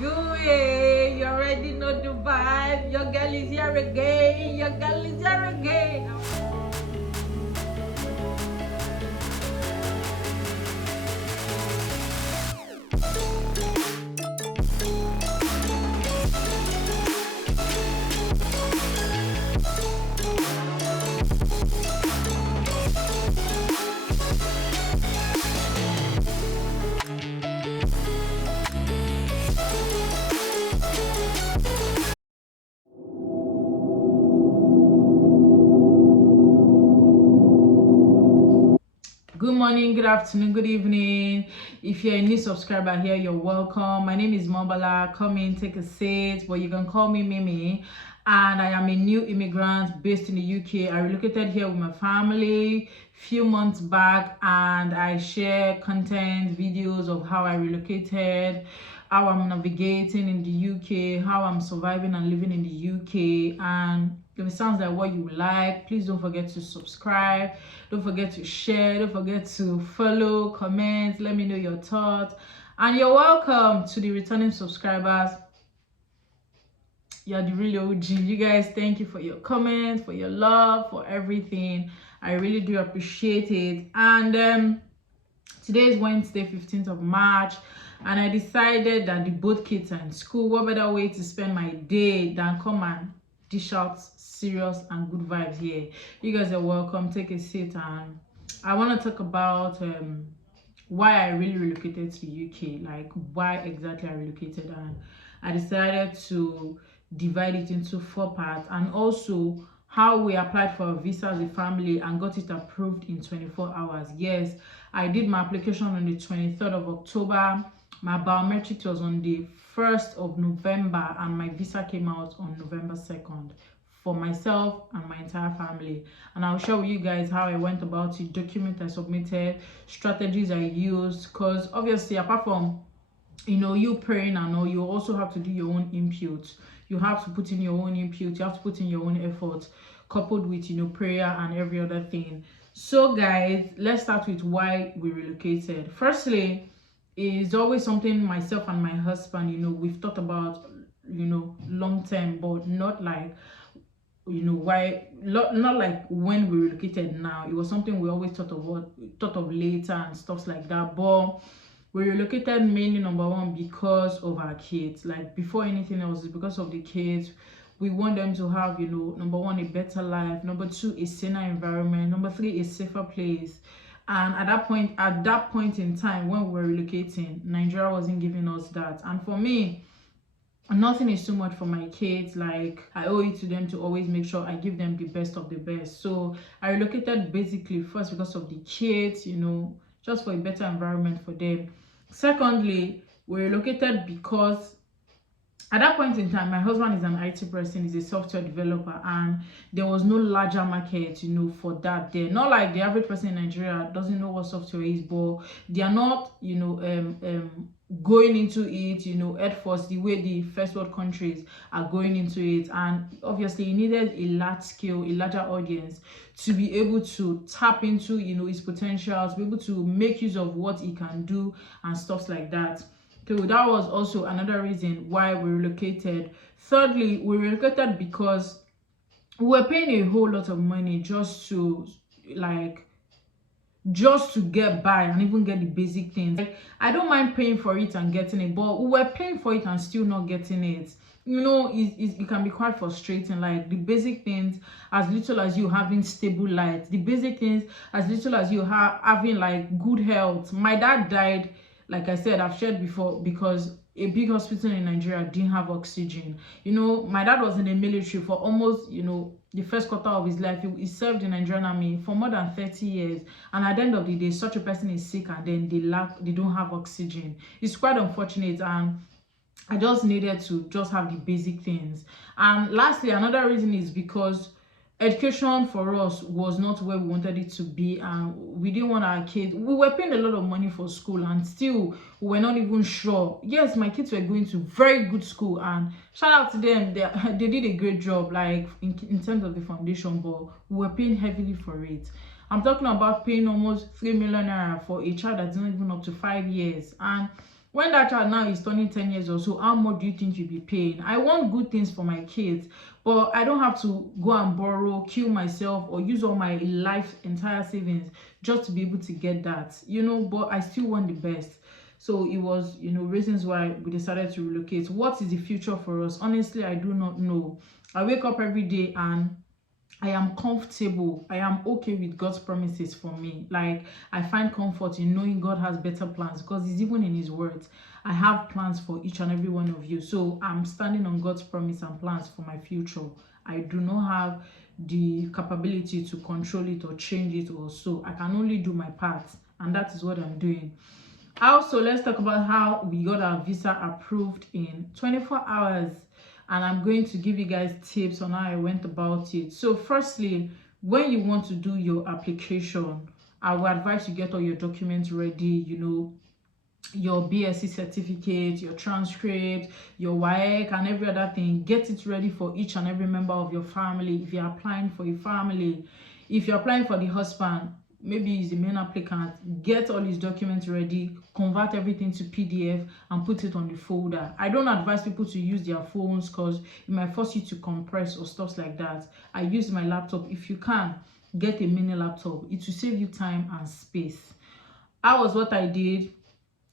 doing? You already know the vibe. Your girl is here again. Your girl is here again. Good morning, good afternoon, good evening. If you're a new subscriber here, you're welcome. My name is Mobala. Come in, take a seat, but you can call me Mimi. And I am a new immigrant based in the UK. I relocated here with my family few months back, and I share content, videos of how I relocated, how I'm navigating in the UK, how I'm surviving and living in the UK. And if it sounds like what you like, please don't forget to subscribe, don't forget to share, don't forget to follow, comment, let me know your thoughts. And you're welcome to the returning subscribers. You're the real OG. You guys, thank you for your comments, for your love, for everything. I really do appreciate it. And today is Wednesday, 15th of March, and I decided that the both kids are in school. What better way to spend my day than come and dish out serious and good vibes here. You guys are welcome. Take a seat, and I want to talk about why I really relocated to the UK, like why exactly I relocated, and I decided to divide it into 4 parts, and also how we applied for a visa as a family and got it approved in 24 hours. Yes, I did my application on the 23rd of October. My biometrics was on the 1st of November, and my visa came out on November 2nd for myself and my entire family. And I'll share with you guys how I went about it, document I submitted, strategies I used, because obviously apart from you praying and all, you also have to do your own input. You have to put in your own input, you have to put in your own effort, coupled with prayer and every other thing. So guys, let's start with why we relocated. Firstly, is always something myself and my husband, we've thought about, long term, but not like why not like when we relocated now. It was something we always thought of later and stuff like that. But we relocated mainly, number one, because of our kids. Like before anything else, it's because of the kids. We want them to have, number one, a better life, number two, a saner environment, number three, a safer place. And at that point in time when we were relocating, Nigeria wasn't giving us that. And for me, nothing is too much for my kids. Like I owe it to them to always make sure I give them the best of the best. So I relocated basically first because of the kids, just for a better environment for them. Secondly, we relocated because at that point in time, my husband is an IT person, he's a software developer, and there was no larger market, for that there. Not like the average person in Nigeria doesn't know what software is, but they are not, going into it, at first, the way the first world countries are going into it. And obviously, he needed a larger audience to be able to tap into, his potentials, be able to make use of what he can do and stuff like that. So that was also another reason why we relocated. Thirdly, we relocated because we were paying a whole lot of money just to get by and even get the basic things. Like, I don't mind paying for it and getting it, but we were paying for it and still not getting it. It can be quite frustrating. Like the basic things, as little as you having stable light, the basic things, as little as you having like good health. My dad died, like I said, I've shared before, because a big hospital in Nigeria didn't have oxygen. My dad was in the military for almost, the first quarter of his life. He served in the Nigerian army for more than 30 years. And at the end of the day, such a person is sick and then they don't have oxygen. It's quite unfortunate, and I just needed to just have the basic things. And lastly, another reason is because education for us was not where we wanted it to be, and we didn't want our kids. We were paying a lot of money for school, and still we were not even sure. Yes, my kids were going to very good school, and shout out to them, they did a great job, like in terms of the foundation, but we were paying heavily for it. I'm talking about paying almost 3 million naira for a child that's not even up to 5 years. And When that child now is turning 10 years or so, how much do you think you'll be paying? I want good things for my kids, but I don't have to go and borrow, kill myself, or use all my life entire savings just to be able to get that, but I still want the best. So it was, reasons why we decided to relocate. What is the future for us? Honestly, I do not know. I wake up every day and I am comfortable. I am okay with God's promises for me. Like, I find comfort in knowing God has better plans, because He's even in His words. I have plans for each and every one of you. So I'm standing on God's promise and plans for my future. I do not have the capability to control it or change it or so. I can only do my part, and that is what I'm doing. Also, let's talk about how we got our visa approved in 24 hours. And I'm going to give you guys tips on how I went about it. So firstly, when you want to do your application, I would advise you get all your documents ready, your BSc certificate, your transcript, your WAEC, and every other thing. Get it ready for each and every member of your family. If you're applying for a family, if you're applying for the husband, maybe he's the main applicant, get all his documents ready, convert everything to PDF and put it on the folder. I don't advise people to use their phones because it might force you to compress or stuff like that. I use my laptop. If you can, get a mini laptop. It will save you time and space. That was what I did.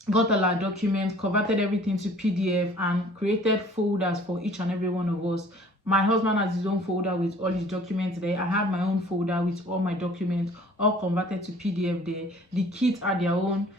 Got all our documents, converted everything to PDF, and created folders for each and every one of us. My husband has his own folder with all his documents there. I have my own folder with all my documents, all converted to PDF there. The kids had their own,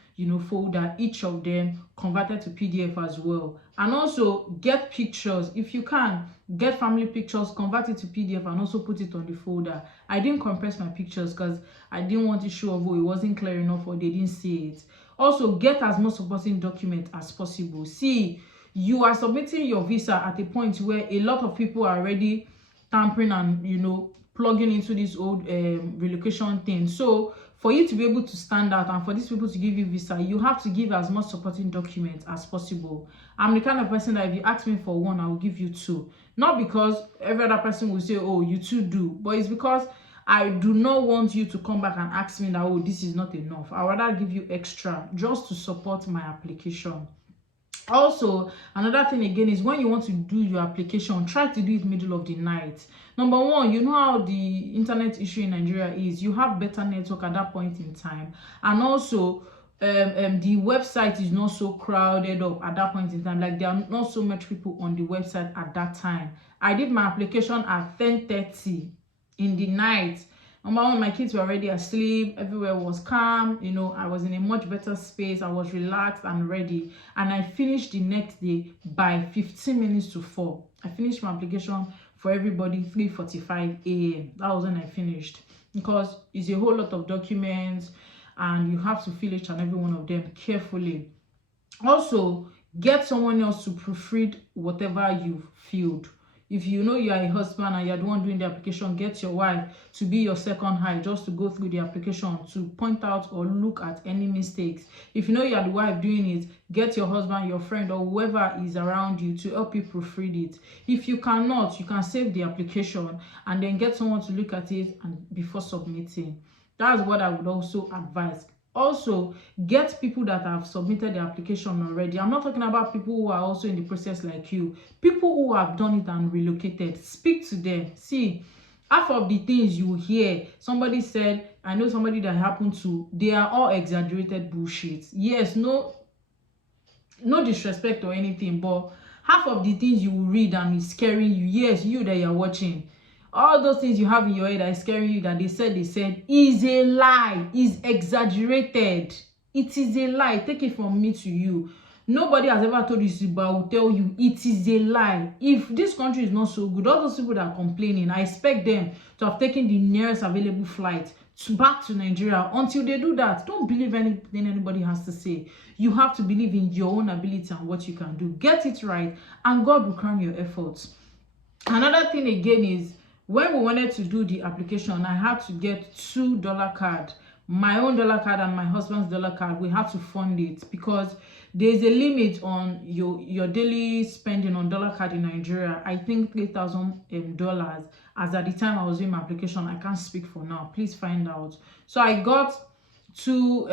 folder, each of them converted to PDF as well. And also get pictures. If you can, get family pictures, convert it to PDF, and also put it on the folder. I didn't compress my pictures because I didn't want to show off, it wasn't clear enough or they didn't see it. Also, get as much supporting document as possible. See, you are submitting your visa at a point where a lot of people are already tampering and plugging into this old relocation thing. So for you to be able to stand out and for these people to give you visa, you have to give as much supporting documents as possible. I'm the kind of person that if you ask me for one, I will give you two. Not because every other person will say, oh, you two do, but it's because I do not want you to come back and ask me that, oh, this is not enough. I would rather give you extra just to support my application. Also, another thing again is when you want to do your application, try to do it middle of the night. Number one, you know how the internet issue in Nigeria is. You have better network at that point in time, and also the website is not so crowded up at that point in time. Like, there are not so much people on the website at that time. I did my application at 10:30 in the night. Number one, my kids were already asleep, everywhere was calm, I was in a much better space, I was relaxed and ready, and I finished the next day by 15 minutes to 4. I finished my application for everybody 3:45 a.m. That was when I finished, because it's a whole lot of documents and you have to fill each and every one of them carefully. Also, get someone else to proofread whatever you've filled. If you know you are a husband and you're the one doing the application, get your wife to be your second eye, just to go through the application, to point out or look at any mistakes. If you know you're the wife doing it, get your husband, your friend, or whoever is around you to help you proofread it. If you cannot, you can save the application and then get someone to look at it and before submitting. That's what I would also advise. Also, get people that have submitted the application already. I'm not talking about people who are also in the process like you. People who have done it and relocated. Speak to them. See, half of the things you hear, somebody said, I know somebody that happened to, they are all exaggerated bullshit. Yes, no disrespect or anything, but half of the things you will read and it's scaring you. Yes, you that you're watching, all those things you have in your head that is scaring you, that they said is a lie, is exaggerated. It is a lie. Take it from me to you. Nobody has ever told you this, but I will tell you it is a lie. If this country is not so good, all those people that are complaining, I expect them to have taken the nearest available flight back to Nigeria. Until they do that, don't believe anything anybody has to say. You have to believe in your own ability and what you can do. Get it right, and God will crown your efforts. Another thing again is, when we wanted to do the application, I had to get $2 card, my own dollar card and my husband's dollar card. We had to fund it because there's a limit on your daily spending on dollar card in Nigeria. I think $3,000. As at the time I was doing my application, I can't speak for now. Please find out. So I got two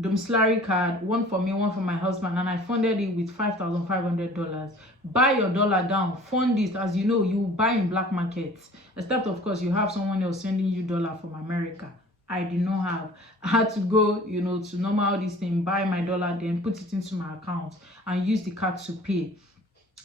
domiciliary card, one for me, one for my husband, and I funded it with $5,500. Buy your dollar down, fund it. As you know, you buy in black markets, except of course you have someone else sending you dollar from America. I did not have. I had to go, to normal this thing, buy my dollar, then put it into my account and use the card to pay.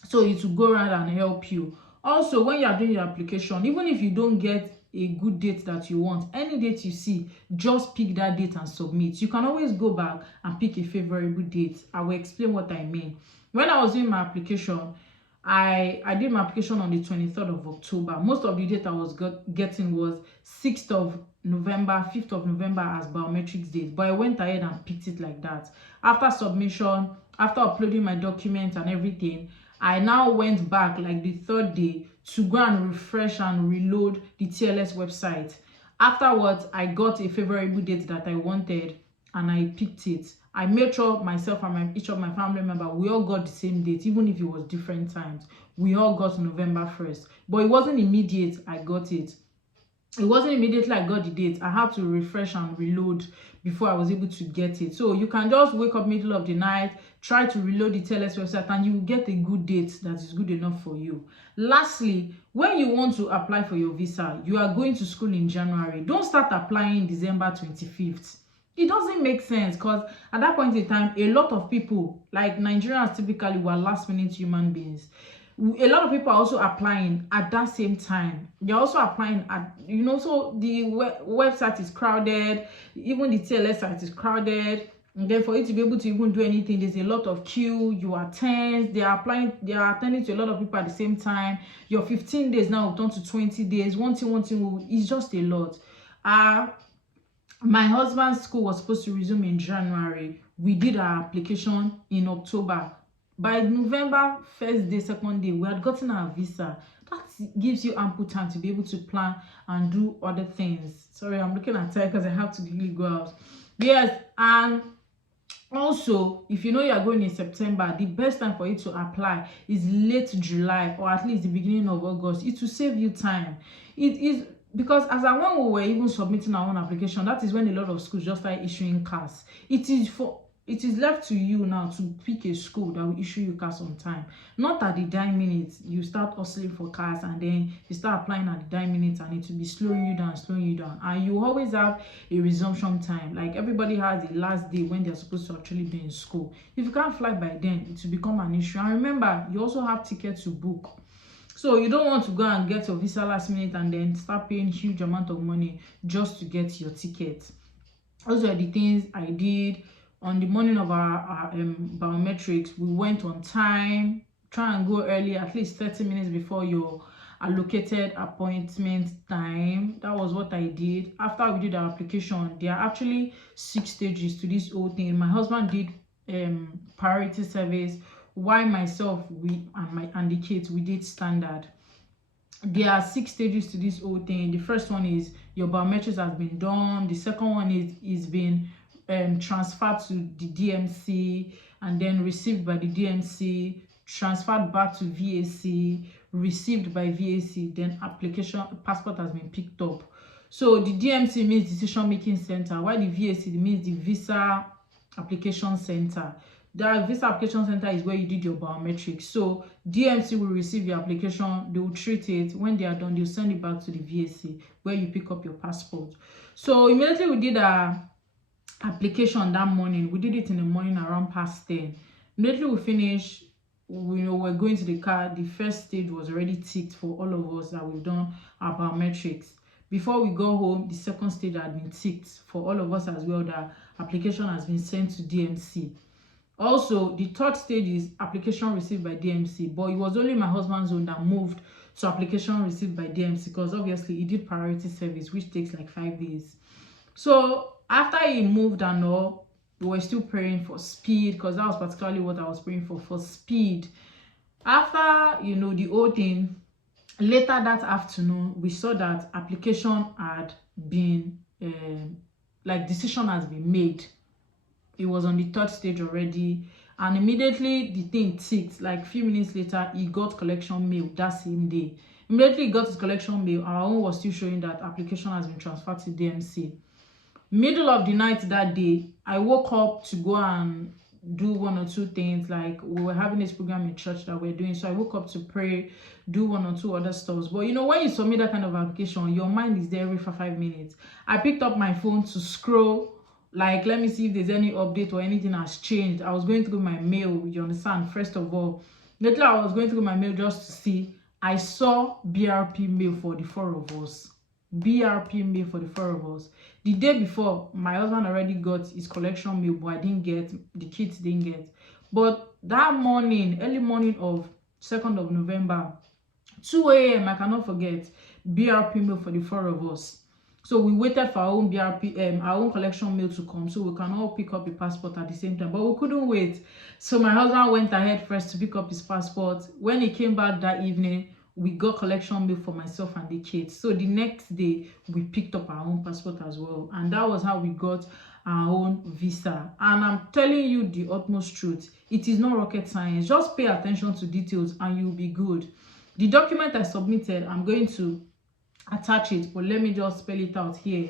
So it will go around and help you. Also, when you are doing your application, even if you don't get a good date that you want, any date you see, just pick that date and submit. You can always go back and pick a favorable date. I will explain what I mean. When I was doing my application, I did my application on the 23rd of October. Most of the data I was getting was 6th of November, 5th of November as biometrics date. But I went ahead and picked it like that. After submission, after uploading my documents and everything, I now went back like the third day to go and refresh and reload the TLS website. Afterwards, I got a favorable date that I wanted and I picked it. I made sure myself and each of my family members, we all got the same date, even if it was different times. We all got November 1st. But it wasn't immediate I got it. It wasn't immediately I got the date. I had to refresh and reload before I was able to get it. So you can just wake up middle of the night, try to reload the TLS website, and you will get a good date that is good enough for you. Lastly, when you want to apply for your visa, you are going to school in January. Don't start applying December 25th. It doesn't make sense, because at that point in time, a lot of people, like Nigerians typically, were last minute human beings. A lot of people are also applying at that same time. They're also applying at, so the website is crowded, even the TLS site is crowded. And then for you to be able to even do anything, there's a lot of queue. You are tense. They are attending to a lot of people at the same time. Your 15 days now will turn to 20 days. One thing, it's just a lot. My husband's school was supposed to resume in January. We did our application in October. By November 1st day, 2nd day, we had gotten our visa. That gives you ample time to be able to plan and do other things. Sorry, I'm looking at time because I have to really go out. Yes, and also, if you know you are going in September, the best time for you to apply is late July or at least the beginning of August. It will save you time. It is because as when we were even submitting our own application, that is when a lot of schools just start issuing cards. It is left to you now to pick a school that will issue you cards on time. Not at the dime minute you start hustling for cards and then you start applying at the dime minute and it will be slowing you down. And you always have a resumption time. Like everybody has the last day when they're supposed to actually be in school. If you can't fly by then, it will become an issue. And remember, you also have tickets to book. So you don't want to go and get your visa last minute and then start paying huge amount of money just to get your ticket. Those are the things I did. On the morning of our biometrics, we went on time. Try and go early, at least 30 minutes before your allocated appointment time. That was what I did. After we did our application, there are actually 6 stages to this whole thing. My husband did priority service, while myself and the kids, we did standard. There are 6 stages to this whole thing. The first one is your biometrics has been done. The second one is been transferred to the DMC and then received by the DMC, transferred back to VAC, received by VAC, then passport has been picked up. So the DMC means decision making center, while the VAC means the visa application center. The visa application center is where you did your biometrics. So DMC will receive your application, they will treat it. When they are done, they'll send it back to the VAC where you pick up your passport. So immediately we did our application that morning. We did it in the morning around past 10. Immediately we finished, we're going to the car. The first stage was already ticked for all of us that we've done our biometrics. Before we go home, the second stage had been ticked for all of us as well. The application has been sent to DMC. Also, the third stage is application received by DMC, but it was only my husband's own that moved to application received by DMC because obviously he did priority service, which takes like 5 days. So after he moved and all, we were still praying for speed because that was particularly what I was praying for speed. After, the whole thing, later that afternoon, we saw that application had been, decision has been made. It was on the third stage already, and immediately the thing ticked. Like a few minutes later, he got collection mail that same day. Immediately he got his collection mail, our own was still showing that application has been transferred to DMC. Middle of the night that day, I woke up to go and do one or two things. Like, we were having this program in church that we're doing, so I woke up to pray, do one or two other stuff. But you know, when you submit that kind of application, your mind is there every 5 minutes. I picked up my phone to scroll, like, let me see if there's any update or anything has changed. I was going through my mail, you understand, first of all. Later, I was going through my mail just to see. I saw BRP mail for the 4 of us. BRP mail for the 4 of us. The day before, my husband already got his collection mail, but I didn't get, the kids didn't get. But that morning, early morning of 2nd of November, 2 a.m., I cannot forget, BRP mail for the 4 of us. So we waited for our own BRP, our own collection mail to come, so we can all pick up the passport at the same time. But we couldn't wait. So my husband went ahead first to pick up his passport. When he came back that evening, we got collection mail for myself and the kids. So the next day, we picked up our own passport as well. And that was how we got our own visa. And I'm telling you the utmost truth. It is not rocket science. Just pay attention to details and you'll be good. The document I submitted, I'm going to attach it, but let me just spell it out here.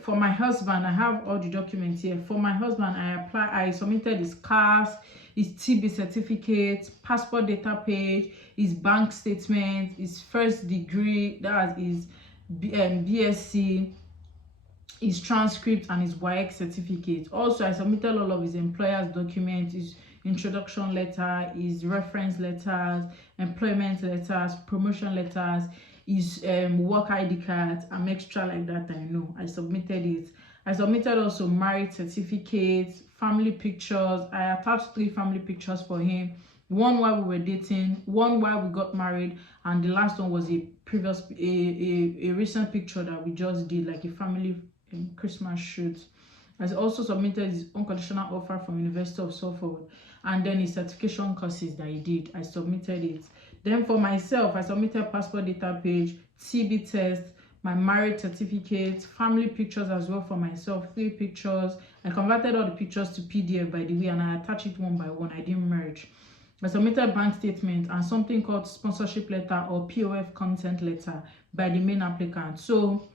For my husband, I have all the documents here. For my husband, I submitted his CAS, his TB certificate, passport data page, his bank statement, his first degree, that is BSc, his transcript, and his WAEC certificate. Also, I submitted all of his employer's documents, his introduction letter, his reference letters, employment letters, promotion letters, his work ID card, and extra like that. I know I submitted it. I submitted also marriage certificates, family pictures. I attached 3 family pictures for him. One while we were dating, one while we got married, and the last one was a recent picture that we just did, like a family Christmas shoot. I also submitted his unconditional offer from University of Suffolk, and then his certification courses that he did. I submitted it. Then for myself, I submitted passport data page, TB test, my marriage certificate, family pictures as well for myself, 3 pictures. I converted all the pictures to PDF, by the way, and I attached it one by one. I didn't merge. I submitted bank statement and something called sponsorship letter or POF consent letter by the main applicant. So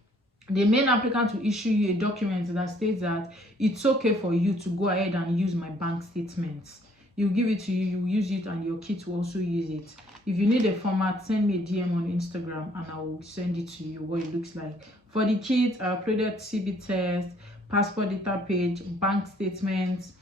the main applicant will issue you a document that states that it's okay for you to go ahead and use my bank statements. He'll give it to you, you use it, and your kids will also use it. If you need a format, send me a DM on Instagram and I will send it to you, what it looks like. For the kids, I uploaded CB test, passport data page, bank statements,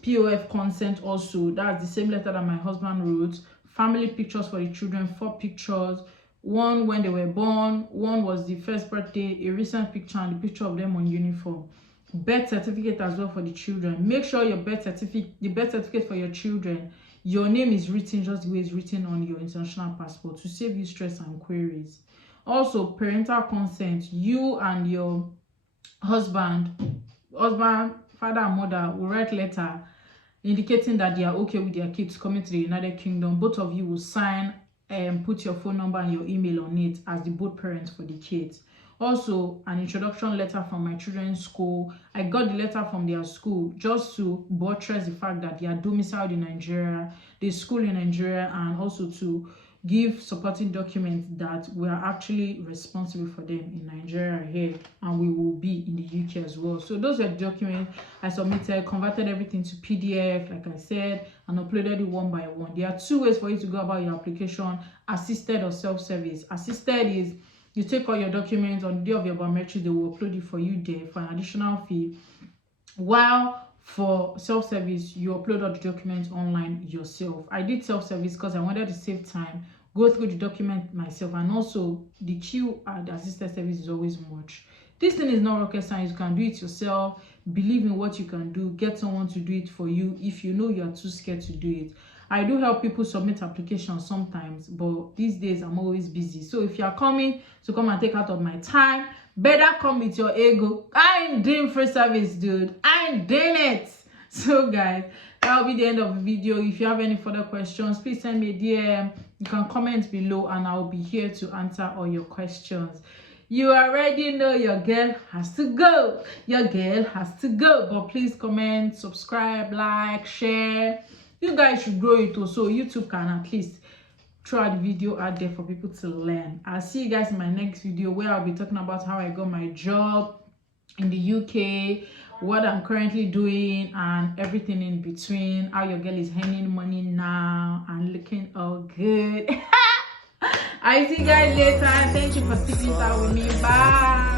POF consent also. That's the same letter that my husband wrote. Family pictures for the children, 4 pictures. One when they were born, one was the first birthday, a recent picture, and the picture of them on uniform. Birth certificate as well for the children. Make sure your birth certificate for your children, your name is written just the way it's written on your international passport to save you stress and queries. Also, parental consent. You and your husband, father and mother will write letter indicating that they are okay with their kids coming to the United Kingdom. Both of you will sign and put your phone number and your email on it as the both parents for the kids. Also, an introduction letter from my children's school. I got the letter from their school just to buttress the fact that they are domiciled in Nigeria, they school in Nigeria, and also to give supporting documents that we are actually responsible for them in Nigeria here, and we will be in the UK as well. So those are the documents I submitted, converted everything to PDF, like I said, and uploaded it one by one. There are 2 ways for you to go about your application: assisted or self-service. Assisted is you take all your documents on the day of your biometrics, they will upload it for you there for an additional fee. While for self-service, you upload all the documents online yourself. I did self-service because I wanted to save time, go through the document myself, and also the queue at the assisted service is always much. This thing is not rocket science. You can do it yourself. Believe in what you can do. Get someone to do it for you if you know you are too scared to do it. I do help people submit applications sometimes, but these days I'm always busy. So if you are coming to come and take out of my time, better come with your ego. I ain't doing free service, dude. I ain't doing it. So guys, that'll be the end of the video. If you have any further questions, please send me a DM. You can comment below and I'll be here to answer all your questions. You already know your girl has to go. Your girl has to go. But please comment, subscribe, like, share. You guys should grow it also. YouTube can at least throw the video out there for people to learn. I'll see you guys in my next video where I'll be talking about how I got my job, in the UK, what I'm currently doing, and everything in between. How your girl is earning money now and looking all good. I see you guys later. Thank you for sticking out with me. Bye.